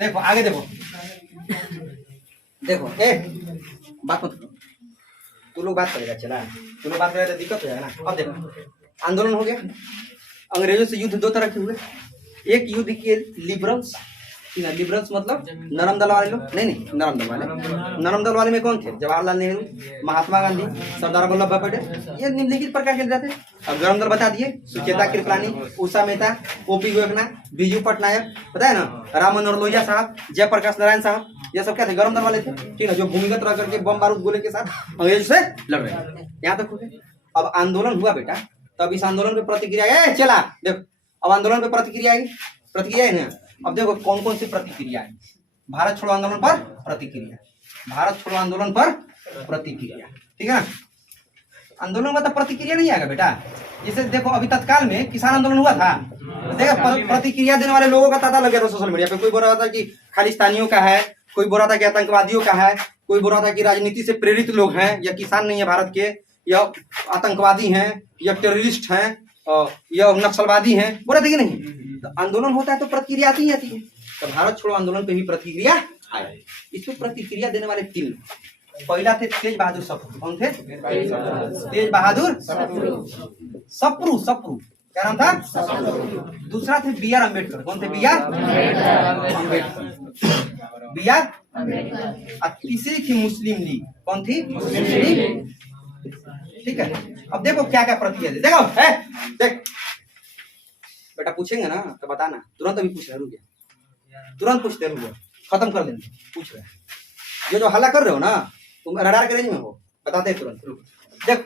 देखो आगे देखो, देखो ए बात मत करो, तू लोग बात करेगा, चला तू लोग बात करेगा तो दिक्कत हो जाएगा ना। अब देखो आंदोलन हो गया, अंग्रेजों से युद्ध दो तरह के हुए, एक युद्ध के लिबरल्स, लिबरल्स मतलब नरम दल वाले लोग, नहीं नरम दल वाले, नरम दल वाले में कौन थे? जवाहरलाल नेहरू, महात्मा गांधी, सरदार वल्लभ भाई पटेल, ये निम्नलिखित प्रकार के जाते। अब गरम दल बता दिए, सुचेता कृपलानी, उषा मेहता, ओपी गोयकना, बीजू पटनायक, पता है ना, राम मनोहर लोहिया साहब, जयप्रकाश नारायण साहब, ये सब क्या थे? गरम दल वाले थे, ठीक है, जो भूमिगत रह करके बम बारूद गोले के साथ अंग्रेजों से लड़ रहे थे। यहाँ तक हो गया। अब आंदोलन हुआ बेटा, तब इस आंदोलन पे प्रतिक्रिया चला, देखो अब आंदोलन पे प्रतिक्रिया आई, प्रतिक्रिया है ना। अब देखो कौन कौन सी प्रतिक्रिया है। भारत छोड़ो आंदोलन पर प्रतिक्रिया, भारत छोड़ो आंदोलन पर प्रतिक्रिया, ठीक है ना। आंदोलन में तो प्रतिक्रिया नहीं आएगा बेटा। जैसे देखो अभी तत्काल में किसान आंदोलन हुआ था, देखो प्रतिक्रिया देने वाले लोगों का तांता लग गया था सोशल मीडिया पे। कोई बोल रहा था कि खालिस्तानियों का है, कोई बोल रहा था कि आतंकवादियों का है, कोई बोल रहा था कि राजनीति से प्रेरित लोग हैं, या किसान नहीं है भारत के, या आतंकवादी हैं, या टेररिस्ट हैं, या नक्सलवादी हैं, बोल रहे थे कि नहीं। तो आंदोलन होता है तो प्रतिक्रिया आती ही आती है। तो भारत छोड़ो आंदोलन पे भी प्रतिक्रिया आया। इसमें प्रतिक्रिया देने वाले 3 लोग, पहला थे तेज बहादुर सप्रू। कौन थे? तेज बहादुर सप्रू, सप्रू क्या नाम था? दूसरा थे बी आर अम्बेडकर। कौन थे? B R Ambedkar, B R. और तीसरी थी मुस्लिम लीग। कौन थी? मुस्लिम लीग, ठीक है। अब देखो क्या क्या प्रतिक्रिया, देखो देख बेटा, पूछेंगे ना तो बताना, तुरंत अभी पूछ रहे, रुक गया, तुरंत पूछते, रुक गया, खत्म कर देंगे, पूछ रहे। जो हल्ला कर रहे हो ना, तुम रडार के रेंज में हो, बताते हैं तुरंत। रुक देख,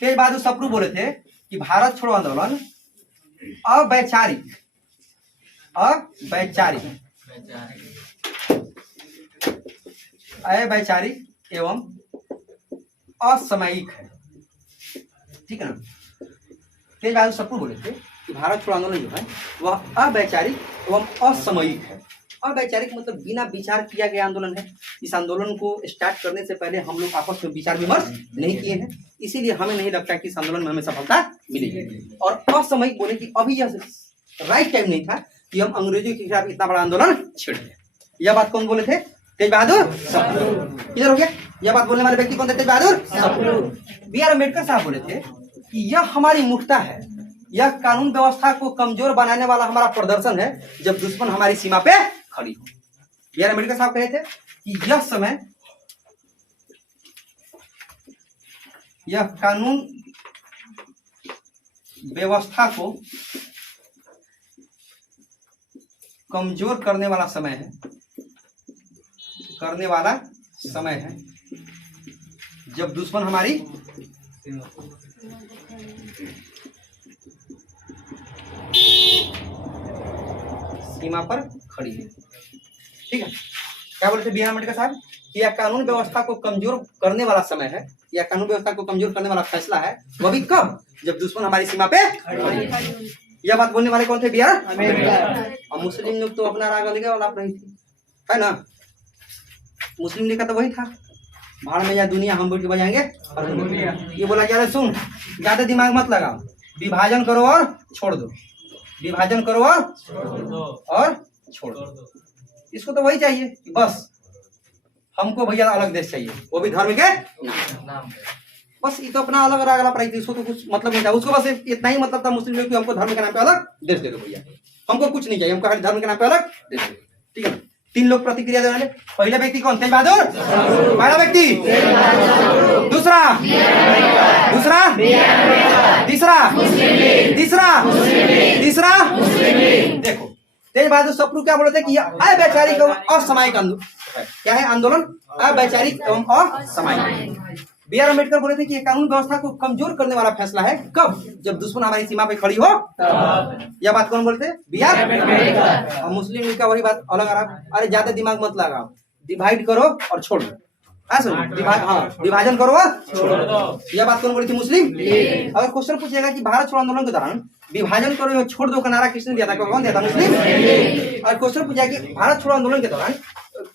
तेज बहादुर सप्रू बोले थे कि भारत छोड़ो आंदोलन अवैचारिक, अवैचारिक, अवैचारिक एवं असामयिक है, ठीक है ना। तेज बहादुर सप्रू बोले थे कि भारत छोड़ो आंदोलन जो है वह अवैचारिक एवं असामयिक है। अवैचारिक मतलब बिना विचार किया गया आंदोलन है। इस आंदोलन को स्टार्ट करने से पहले हम लोग आपस में विचार विमर्श नहीं किए हैं, इसीलिए हमें नहीं लगता कि इस आंदोलन में हमें सफलता मिलेगी। और असामयिक बोले कि अभी यह राइट टाइम नहीं था कि हम अंग्रेजों के खिलाफ इतना बड़ा आंदोलन छेड़ दें। यह बात कौन बोले थे? तेज बहादुर सप्रू। किधर हो गया? यह बात बोलने वाले व्यक्ति कौन थे? तेज बहादुर सप्रू। बी आर अम्बेडकर साहब बोले थे कि यह हमारी मूर्खता है, यह कानून व्यवस्था को कमजोर बनाने वाला हमारा प्रदर्शन है जब दुश्मन हमारी सीमा पे खड़ी हो। बी आर अम्बेडकर साहब कहे थे कि यह समय, यह कानून व्यवस्था को कमजोर करने वाला समय है, करने वाला समय है जब दुश्मन हमारी सीमा पर खड़ी है, ठीक है। क्या बोलते बी आर अम्बेडकर साहब? यह कानून व्यवस्था को कमजोर करने वाला समय है, यह कानून व्यवस्था को कमजोर करने वाला फैसला है, वो भी कब? जब दुश्मन हमारी सीमा पे खड़ी है। यह बात बोलने वाले कौन थे? B R Ambedkar. और मुस्लिम लोग तो अपना राग अलग और रही थी, है ना। मुस्लिम लीग का तो वही था, भाड़ में या दुनिया हम बोल बजाएंगे। ये बोला जा रहा, सुन ज्यादा दिमाग मत लगाओ, विभाजन करो और छोड़ दो, विभाजन करो और छोड़ दो। इसको तो वही चाहिए, बस हमको भैया अलग देश चाहिए, वो भी धर्म के नाम। बस ये तो अपना अलग राग पढ़ाई थी, उसको तो कुछ मतलब नहीं था, उसको बस इतना ही मतलब था मुस्लिम लोग कि हमको धर्म के नाम पे अलग देश दे दो भैया, हमको कुछ नहीं चाहिए, हमको हर धर्म के नाम पे अलग देश दे दो, ठीक है। 3 लोग प्रतिक्रिया देने वाले। पहले व्यक्ति कौन? तेज बहादुर, पहला व्यक्ति, दूसरा, तीसरा। देखो तेज बहादुर सप्रू क्या बोलते हैं कि यह अवैचारिक एवं असामयिक आंदोलन, क्या है? आंदोलन अवैचारिक एवं असामयिक। बी आर अम्बेडकर बोले थे कि यह कानून व्यवस्था को कमजोर करने वाला फैसला है, कब? जब दुश्मन हमारी सीमा पे खड़ी हो। यह बात कौन बोलते? B R Ambedkar. और मुस्लिम लीग का वही बात अलग आ रहा, अरे ज्यादा दिमाग मत लगाओ, डिवाइड करो और छोड़ दो, विभाजन करो और छोड़ दो। यह बात कौन बोली थी? मुस्लिम लीग। अगर क्वेश्चन पूछेगा कि भारत छोड़ो आंदोलन के दौरान विभाजन करो और छोड़ दो का नारा किसने दिया था? कौन दिया था? मुस्लिम लीग। और क्वेश्चन पूछा कि भारत छोड़ो आंदोलन के दौरान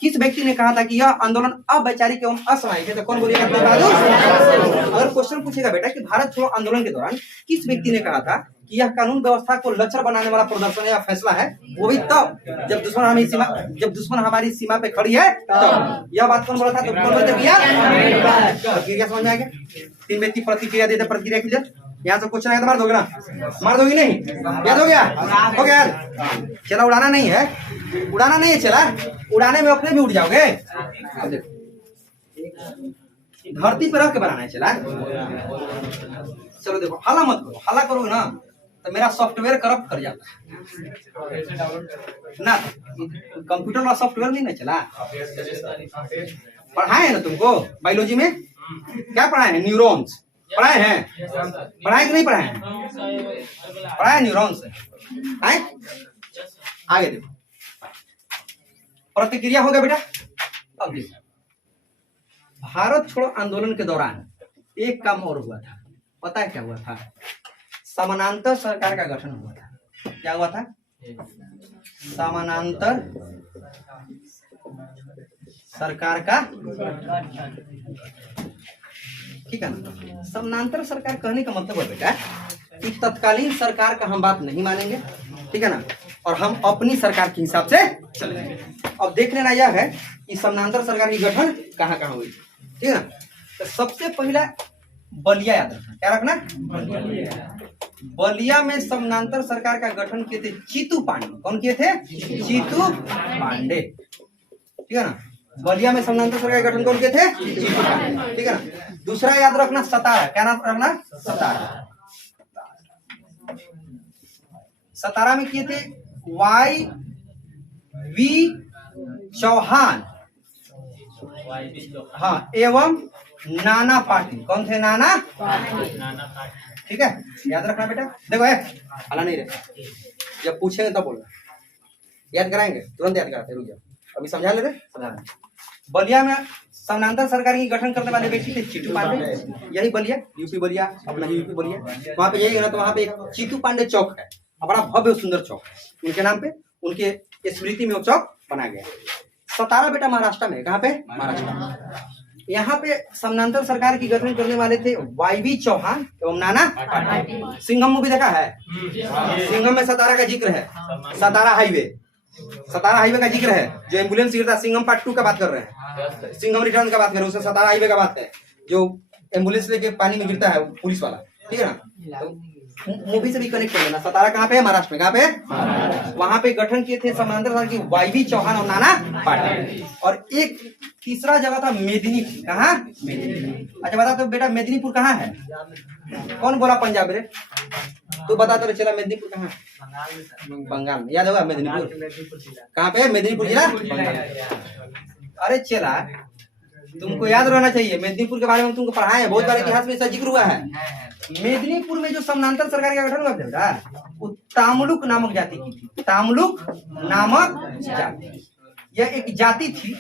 किस व्यक्ति ने कहा था कि यह आंदोलन अवैचारिक एवं असामयिक है? तो कौन बोलेगा? अगर क्वेश्चन पूछेगा बेटा कि भारत छोड़ो आंदोलन के दौरान किस व्यक्ति ने कहा था कि यह कानून व्यवस्था को लचर बनाने वाला प्रदर्शन या फैसला है, वो भी तब जब दुश्मन हमारी सीमा पे खड़ी है तब। यह बात कौन बोला था? तो कौन बोलते भैया? प्रतिक्रिया समझ में आ गया? 3 व्यक्ति प्रतिक्रिया देते, प्रतिक्रिया क्लियर। यहाँ से क्वेश्चन आया तो मार दोगे ना? मार दोगी नहीं? याद हो गया? हो गया। चला उड़ाना नहीं है, उड़ाना नहीं है, चला उड़ाने में अपने भी उड़ जाओगे। धरती पे रख के बनाना है, चला। चलो देखो, हल्ला मत करो, हल्ला करोगे ना तो मेरा सॉफ्टवेयर करप्ट कर जाता है ना। कंप्यूटर वाला सॉफ्टवेयर नहीं ना चला। पढ़ाए है ना तुमको बायोलॉजी में? क्या पढ़ाए हैं? न्यूरॉन्स पढ़ाए हैं? पढ़ाए कि नहीं पढ़ाए हैं? पढ़ाए न्यूरॉन्स है। आगे देखो, प्रतिक्रिया हो गया बेटा। अब देखो, भारत छोड़ो आंदोलन के दौरान एक काम और हुआ था, पता है क्या हुआ था? समानांतर सरकार का गठन हुआ था। क्या हुआ था? समानांतर सरकार का, ठीक है ना? समानांतर सरकार कहने का मतलब है बेटा कि तत्कालीन सरकार का हम बात नहीं मानेंगे, ठीक है ना, और हम अपनी सरकार के हिसाब से चलेंगे। अब देख लेना यह है कि समानांतर सरकार की गठन कहाँ कहाँ हुई, ठीक है ना। तो सबसे पहला बलिया याद रखना। क्या रखना? बलिया में समानांतर सरकार का गठन किए थे जीतू पांडे। कौन किए थे? जीतू पांडे, ठीक है ना। बलिया में समानांतर सरकार का गठन कौन किए थे? जीतू पांडे, ठीक है ना। दूसरा याद रखना सतारा। क्या नाम रखना? सतारा। सतारा में किए थे वाई वी चौहान, हाँ, एवं नाना पाटिल। कौन थे? नाना पाटिल, ठीक है, याद रखना बेटा। देखो हला नहीं रहे, जब पूछेंगे तब बोलना। याद कराएंगे, तुरंत याद कराते, रुक जाओ, अभी समझा लेते, समझा। बलिया में समानांतर सरकार की गठन करने वाले व्यक्ति थे जीतू पांडे। यही बलिया, यूपी बलिया, अपना यूपी बलिया, वहां पे यही ना। तो वहां पे एक जीतू पांडे चौक है, बड़ा भव्य सुंदर चौक, उनके नाम पे, उनके स्मृति में वो चौक बनाया गया। सतारा बेटा महाराष्ट्र में। कहाँ पे? महाराष्ट्र में। यहाँ पे समानांतर सरकार की गठन करने वाले थे वाईवी चौहान एवं नाना पाटिल। सिंघम मूवी देखा है? सिंघम में सतारा का जिक्र है, सतारा हाईवे का जिक्र है, जो एम्बुलेंस गिरता। सिंघम पार्ट 2 का बात कर रहे हैं, सिंघम रिटर्न का बात कर रहे हैं, उसमें सतारा हाईवे का बात है, जो एम्बुलेंस लेके पानी में गिरता है पुलिस वाला, ठीक है ना। तो मूवी से भी कनेक्ट कर लेना। सतारा कहाँ पे है? महाराष्ट्र में। कहाँ पे? वहां पे गठन किए थे समानांतर सरकार की वाईवी चौहान और नाना पाटिल। और एक तीसरा जगह था मेदिनीपुर। कहाँ? मेदिनीपुर। अच्छा बता तो बेटा, मेदिनीपुर कहाँ है? कौन बोला पंजाब रे? तू बता तो चला, मेदिनीपुर कहाँ है? बंगाल में। याद होगा मेदिनीपुर कहाँ पे? मेदिनीपुर जिला, बंगाल। अरे चला, तुमको याद रहना चाहिए, मेदिनीपुर के बारे में तुमको पढ़ाए हैं, बहुत बार इतिहास में इसका जिक्र हुआ है। मेदिनीपुर में जो समानांतर सरकार का गठन हुआ था, वो तामलुक नामक जाति की थी। तामलुक नामक जाति, यह एक जाति थी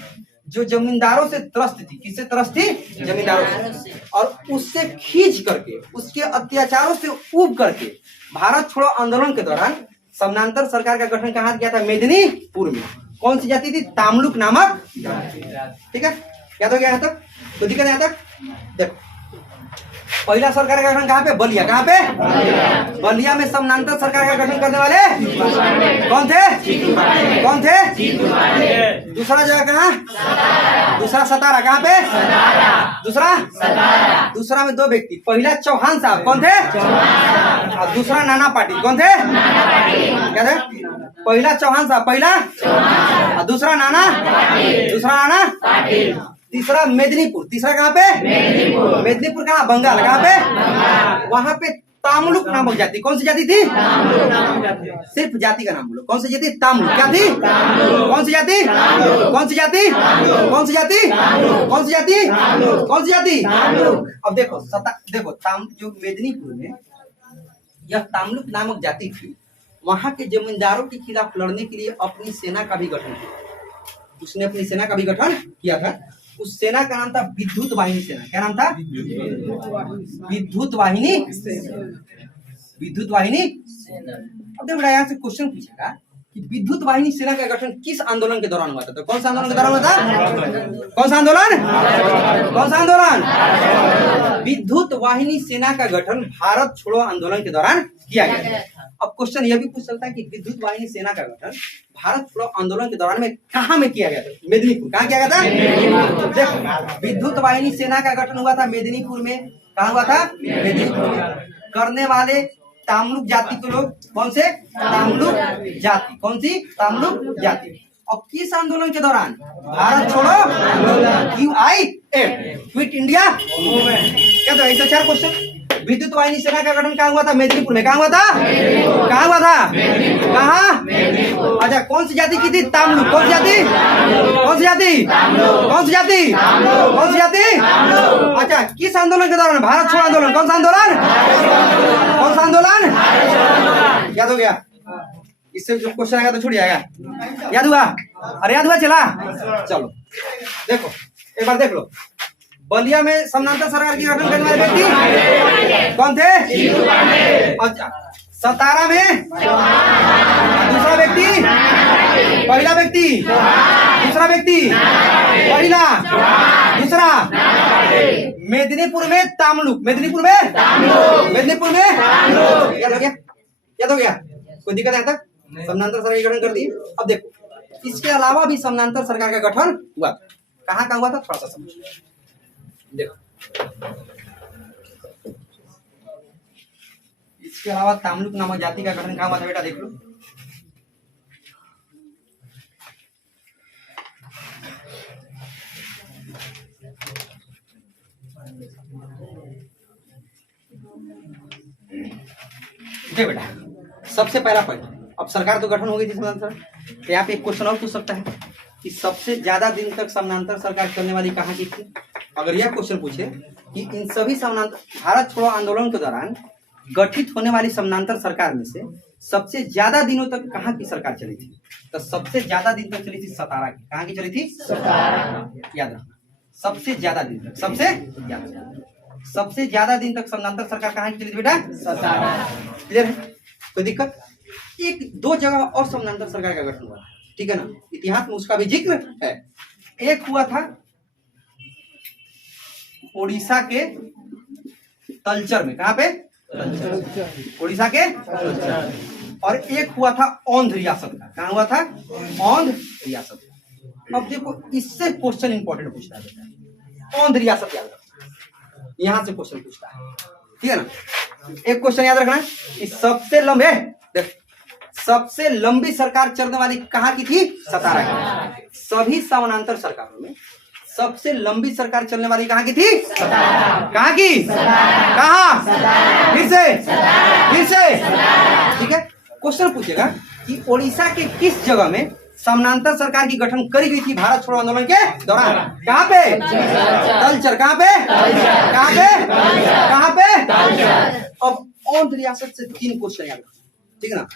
जो जमींदारों से त्रस्त थी। किससे त्रस्त थी? जमींदारों से। और उससे खींच करके, उसके अत्याचारों से ऊब करके भारत छोड़ो आंदोलन के दौरान समानांतर सरकार का गठन कहाँ किया था? मेदिनीपुर में। कौन सी जाति थी? तामलुक नामक जाति, ठीक है। याद हो गया यहाँ तक? तो दिक्कत यहाँ तक? देखो, पहला सरकार का गठन कहाँ पे? बलिया। कहाँ पे? बलिया में समानांतर सरकार का गठन करने वाले कौन थे? कौन थे? दूसरा जगह कहाँ? दूसरा सतारा। कहाँ पे? दूसरा में 2 व्यक्ति, पहला चौहान साहब। कौन थे? और दूसरा नाना पाटिल। कौन थे? क्या थे? पहला चौहान साहब, पहला, और दूसरा नाना पाटिल। तीसरा मेदिनीपुर। तीसरा कहाँ पे? मेदिनीपुर कहाँ? बंगाल। कहाँ पे? वहां पे तामलुक नामक जाति। कौन सी जाति थी? सिर्फ जाति का नाम बोलो। कौन सी जाति? तामलुक। क्या थी? कौन सी जाति? कौन सी जाति? कौन सी जाति? कौन सी जाति? कौन सी जाति? अब देखो, देखो जो मेदिनीपुर में यह तामलुक नामक जाति थी, वहां के जमींदारों के खिलाफ लड़ने के लिए अपनी सेना का भी गठन किया। उसने अपनी सेना का भी गठन किया था। उस सेना का नाम था विद्युत वाहिनी सेना। क्या नाम था? विद्युत वाहिनी सेना। अब देखो यहाँ से क्वेश्चन पूछेगा कि विद्युत वाहिनी सेना का गठन किस आंदोलन के दौरान हुआ था? तो कौन सा आंदोलन के दौरान हुआ था? कौन सा आंदोलन? कौन सा आंदोलन? विद्युत वाहिनी सेना का गठन भारत छोड़ो आंदोलन के दौरान किया गया। अब क्वेश्चन यह भी पूछ सकता है कि विद्युत वाहिनी सेना का गठन भारत छोड़ो आंदोलन के दौरान में कहाँ में किया गया था? मेदिनीपुर। कहाँ किया गया था? देखो, विद्युत वाहिनी सेना का गठन हुआ था मेदिनीपुर में। कहाँ हुआ था? मेदिनीपुर में। करने वाले तामलुक जाति के लोग, कौन से? तामलुक जाति। कौन सी? तामलुक जाति। और किस आंदोलन के दौरान? भारत छोड़ो आंदोलन, QIA, क्विट इंडिया मूवमेंट। क्या तो ऐसे 4 क्वेश्चन। विद्युत वाहिनी सेना का गठन कहाँ हुआ था? मेदिनीपुर में। कहाँ हुआ था? कहाँ हुआ था? कहाँ? अच्छा, कौन सी जाति की थी? तामलुक। कौन सी जाति? कौन सी जाति? कौन सी जाति? कौन सी जाति? अच्छा, किस आंदोलन के दौरान? भारत छोड़ो आंदोलन। कौन सा आंदोलन? कौन सा आंदोलन? याद हो गया? इससे जो क्वेश्चन आएगा तो छूट जाएगा। याद हुआ? अरे याद हुआ? चला, चलो देखो, एक बार देख लो। बलिया में समानांतर सरकार की गठन करने वाले व्यक्ति कौन थे? अच्छा, सतारा में दूसरा व्यक्ति, पहला व्यक्ति, दूसरा व्यक्ति, पहला, दूसरा। मेदिनीपुर में तामलुक। मेदिनीपुर में तामलुक। मेदिनीपुर में तामलुक। याद हो गया? याद हो गया? कोई दिक्कत है तक? समानांतर सरकार की गठन कर दी। अब देखो, इसके अलावा भी समानांतर सरकार का गठन हुआ। कहाँ का हुआ था? थोड़ा सा समझो। देखो, इसके अलावा तामलुक नामक जाति का गठन कहाँ हुआ था बेटा? देख लो। देख बेटा, सबसे पहला पॉइंट। अब सरकार तो गठन हो गई थी समानांतर। तो यहाँ पे एक क्वेश्चन और पूछ सकता है कि सबसे ज्यादा दिन तक समानांतर सरकार चलने वाली कहाँ की थी? अगर यह क्वेश्चन पूछे कि इन सभी समानांतर भारत छोड़ो आंदोलन के दौरान गठित होने वाली समानांतर सरकार में से सबसे ज्यादा दिनों तक कहाँ की सरकार चली थी? तो सबसे ज्यादा दिन तक चली थी सतारा की। कहाँ की चली थी? सतारा। याद रखना, सबसे ज्यादा दिन तक, सबसे ज्यादा दिन तक समानांतर सरकार कहाँ की चली थी बेटा? सतारा। क्लियर है? कोई दिक्कत? एक 2 जगह और समानांतर सरकार का गठन हुआ, ठीक है ना? इतिहास में उसका भी जिक्र है। एक हुआ था उड़ीसा के तलचर में। कहाँ पे? उड़ीसा के तलचर। और एक हुआ था औंध रियासत का। कहाँ हुआ था? औंध रियासत। अब देखो, इससे क्वेश्चन इंपॉर्टेंट पूछता है बेटा। औंध रियासत याद रखना, यहां से क्वेश्चन पूछता है, ठीक है ना? एक क्वेश्चन याद रखना, इस सबसे लंबे, देख, सबसे लंबी सरकार चलने वाली कहाँ की थी? सतारा की। सभी समानांतर सरकारों में सबसे लंबी सरकार चलने वाली कहाँ की थी? कहाँ की? कहाँ? फिर से, ठीक है? क्वेश्चन पूछेगा कि उड़ीसा के किस जगह में समानांतर सरकार की गठन करी गई थी भारत छोड़ो आंदोलन के दौरान? कहाँ पे? तलचर। कहाँ पे? कहाँ पे? कहाँ पे? अब औंध रियासत से 3 क्वेश्चन याद रखो, ठीक है ना?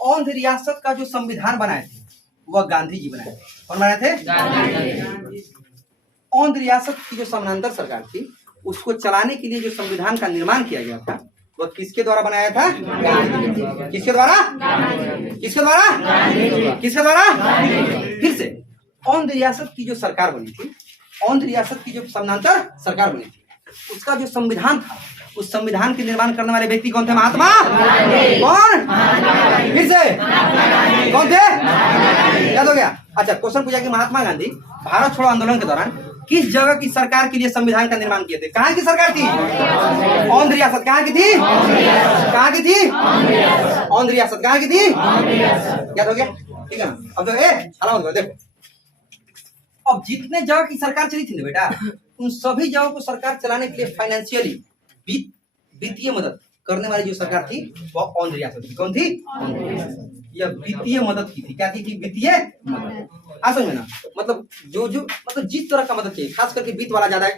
औंध रियासत का जो संविधान बनाए थे वह गांधी जी बनाए थे। कौन बनाए थे? गांधी। औंध रियासत की जो समानांतर सरकार थी उसको चलाने के लिए जो संविधान का निर्माण किया गया था वह किसके द्वारा बनाया था? किसके द्वारा? किसके द्वारा? किसके द्वारा? फिर से, औंध रियासत की जो सरकार बनी थी, औंध रियासत की जो समानांतर सरकार बनी थी, उसका जो संविधान था, उस संविधान के निर्माण करने वाले व्यक्ति कौन थे? महात्मा कौन? फिर से, कौन थे? याद हो गया? अच्छा, क्वेश्चन पूछा कि महात्मा गांधी भारत छोड़ो आंदोलन के दौरान किस जगह की सरकार के लिए संविधान का निर्माण किए थे? कहाँ की सरकार थी? औंध रियासत। कहाँ की थी? कहाँ की थी? औंध रियासत। कहाँ की थी? याद हो गया? ठीक है ना? अब देखो, देखो, अब जितने जगह की सरकार चली थी ना बेटा, उन सभी जगहों को सरकार चलाने के लिए फाइनेंशियली वित्तीय मदद करने वाली जो सरकार थी वह औंध रियासत थी। कौन थी? यह वित्तीय मदद की थी। क्या थी? वित्तीय मदद। समझ में ना? मतलब मतलब जिस तरह का मदद चाहिए, खास करके वित्त वाला ज्यादा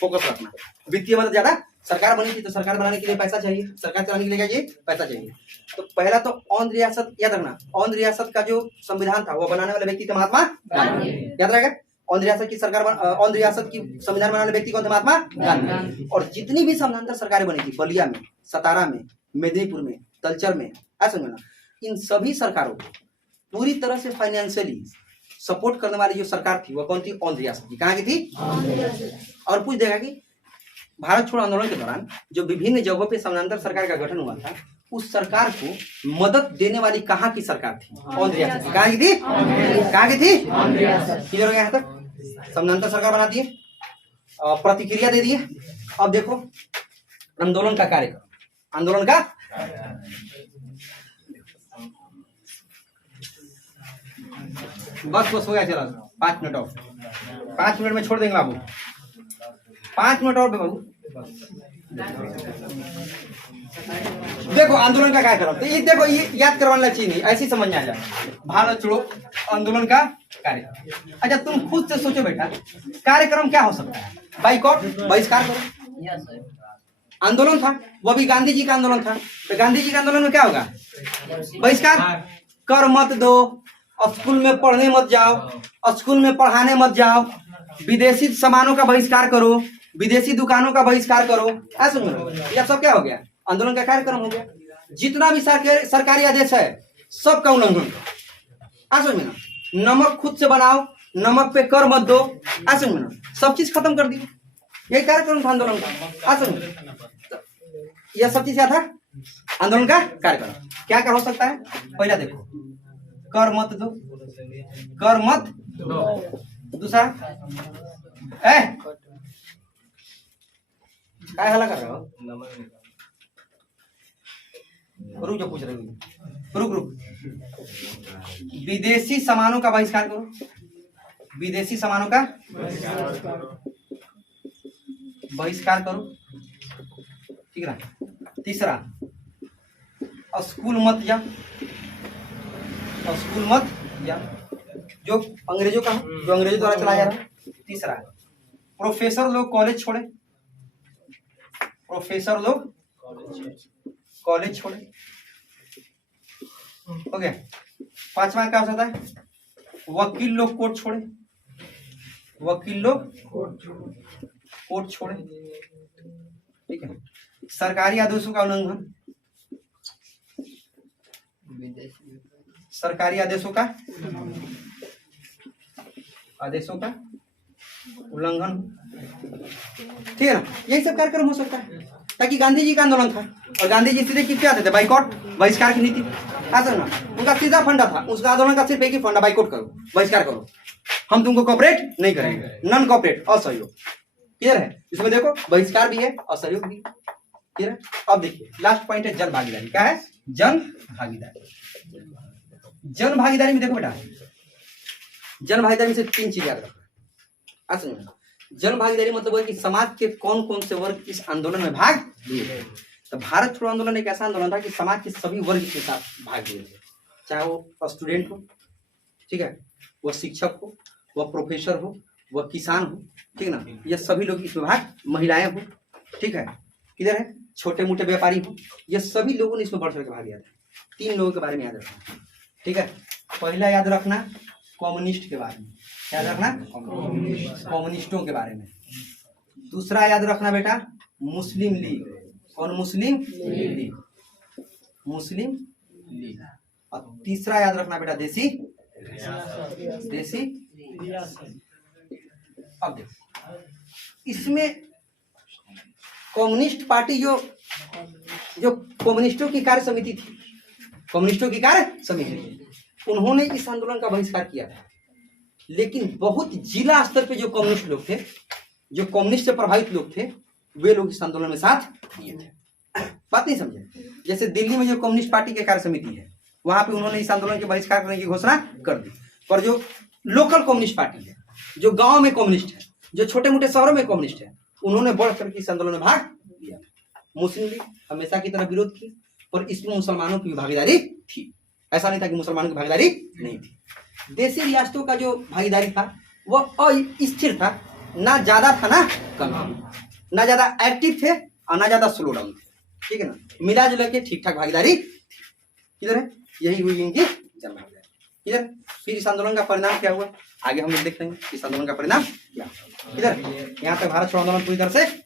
फोकस रखना। वित्तीय मदद ज्यादा, सरकार बनी थी तो सरकार बनाने के लिए पैसा चाहिए, सरकार चलाने के लिए क्या चाहिए? पैसा चाहिए। तो पहला तो औंध रियासत याद रखना, औंध रियासत का जो संविधान था वो बनाने वाले व्यक्ति थे महात्मा गांधी। याद रहेगा? औंध रियासत की सरकार, औंध रियासत की संविधान बनाने वाले व्यक्ति कौन थे? महात्मा गांधी। और जितनी भी समानांतर सरकारें बनी थी, बलिया में, सतारा में, मेदिनीपुर में, तलचर में, ऐसा समझना, इन सभी सरकारों को पूरी तरह से फाइनेंशियली सपोर्ट करने वाली जो सरकार थी वो कौन थी? ऑन रियासत की। कहाँ की थी? और पूछ देगा कि भारत छोड़ो आंदोलन के दौरान जो विभिन्न जगहों पे समानांतर सरकार का गठन हुआ था, उस सरकार को मदद देने वाली कहाँ की सरकार थी? ऑन रियासत की। कहाँ की थी? कहाँ की थी? क्लियर हो गया? यहाँ तक समानांतर सरकार बना दिए, प्रतिक्रिया दे दिए। अब देखो आंदोलन का कार्यक्रम, आंदोलन का बस हो गया। चला 5 मिनट और, 5 मिनट में छोड़ देंगे बाबू, 5 मिनट और बाबू। देखो आंदोलन का कार्यक्रम, तो ये देखो ये याद करवाना चाहिए नहीं, ऐसे ही समझ में आ जाए। भारत छोड़ो आंदोलन का कार्यक्रम। अच्छा तुम खुद से सोचो बेटा, कार्यक्रम क्या हो सकता है? बाइकॉट, बहिष्कार करो। आंदोलन था वो भी गांधी जी का आंदोलन था, तो गांधी जी के आंदोलन में क्या होगा? बहिष्कार। कर मत दो, स्कूल में पढ़ने मत जाओ, स्कूल में पढ़ाने मत जाओ, विदेशी सामानों का बहिष्कार करो, विदेशी दुकानों का बहिष्कार करो। ऐसा यह सब क्या हो गया? आंदोलन का कार्यक्रम हो गया। जितना भी सरकारी आदेश है सबका उल्लंघन करो। ऐसा में नमक खुद से बनाओ, नमक पे कर मत दो, ऐसा में सब चीज खत्म कर दी। यही कार्यक्रम था आंदोलन का। ऐसा में यह सब चीज क्या था? आंदोलन का कार्यक्रम। क्या क्या हो सकता है? पहला देखो, कर मत दो, कर मत दो। दूसरा क्या हल्ला कर रहे हो? रुक जो पूछ रहे हो, रुक। विदेशी सामानों का बहिष्कार करो, विदेशी सामानों का बहिष्कार करो, ठीक है। तीसरा स्कूल मत जा, स्कूल मत जा, जो अंग्रेजों का, जो अंग्रेजों द्वारा चलाया जा रहा है। तीसरा प्रोफेसर लोग कॉलेज छोड़े, प्रोफेसर लोग कॉलेज छोड़े, हो गया। पांचवा क्या हो सकता है? वकील लोग कोर्ट छोड़े, वकील लोग कोर्ट छोड़े, ठीक है। सरकारी आदेशों का उल्लंघन, सरकारी आदेशों का उल्लंघन, ठीक है ना। यही सब कार्यक्रम हो सकता है, ताकि गांधी जी का आंदोलन था और गांधी जी सीधे क्या देते? बाइकॉट, बहिष्कार की नीति। ऐसा ना, उनका सीधा फंडा था, उसका आंदोलन का सिर्फ एक ही फंडा, बाइकॉट करो, बहिष्कार करो, हम तुमको कॉपरेट नहीं करेंगे, नॉन कॉपरेट, असहयोग। क्लियर है? इसमें देखो बहिष्कार भी है और सहयोग भी। क्लियर है? अब देखिए लास्ट पॉइंट है जन भागीदारी। क्या है? जन भागीदारी। जन भागीदारी में देखो बेटा, जन भागीदारी में से 3 चीज याद रखना। असली जन भागीदारी मतलब है कि समाज के कौन कौन से वर्ग इस आंदोलन में भाग लिए। तो भारत छोड़ो आंदोलन एक ऐसा आंदोलन था कि समाज के सभी वर्ग के साथ भाग लिए थे, चाहे वो स्टूडेंट हो, ठीक है, वह शिक्षक हो, वह प्रोफेसर हो, वह किसान हो, ठीक है ना, ये सभी लोग इसमें भाग, महिलाएं हो, ठीक है, किधर है, छोटे मोटे व्यापारी हो, ये सभी लोगों ने इसमें बढ़ चढ़ के भाग लिया था। 3 लोगों के बारे में याद रखना, ठीक है। पहला याद रखना कम्युनिस्ट के बारे में, याद रखना कम्युनिस्टों के बारे में। दूसरा याद रखना बेटा मुस्लिम लीग, कौन? मुस्लिम लीग, मुस्लिम लीग। और तीसरा याद रखना बेटा देसी, देसी। अब देखो इसमें कम्युनिस्ट पार्टी जो कम्युनिस्टों की कार्य समिति थी, कम्युनिस्टों की कार्य समिति थी, उन्होंने इस आंदोलन का बहिष्कार किया था। लेकिन बहुत जिला स्तर पे जो कम्युनिस्ट लोग थे, जो कम्युनिस्ट से प्रभावित लोग थे, वे लोग इस आंदोलन में साथ दिए थे। बात नहीं समझे? जैसे दिल्ली में जो कम्युनिस्ट पार्टी की कार्य समिति है, वहां पे उन्होंने इस आंदोलन के बहिष्कार करने की घोषणा कर दी। पर जो लोकल कम्युनिस्ट पार्टी है, जो गांव में कम्युनिस्ट है, जो छोटे मोटे शहरों में कम्युनिस्ट है, उन्होंने बढ़ करके इस आंदोलन में भाग लिया। मुस्लिम लीग हमेशा की तरह विरोध की, पर इसमें मुसलमानों की भागीदारी थी। ऐसा नहीं था कि मुसलमानों की भागीदारी नहीं थी। देशी रियासतों का जो भागीदारी था वह अस्थिर था, ना ज्यादा था ना कम, ना ज्यादा एक्टिव थे और ना ज्यादा स्लो डाउन थे, ठीक है ना, मिला जुला के ठीक ठाक भागीदारी। किधर है? यही हुई इनकी जन भागीदारी। इधर फिर इस आंदोलन का परिणाम क्या हुआ, आगे हम लोग देख लेंगे इस आंदोलन का परिणाम क्या। इधर यहाँ तक भारत छोड़ो आंदोलन पूरी तरह से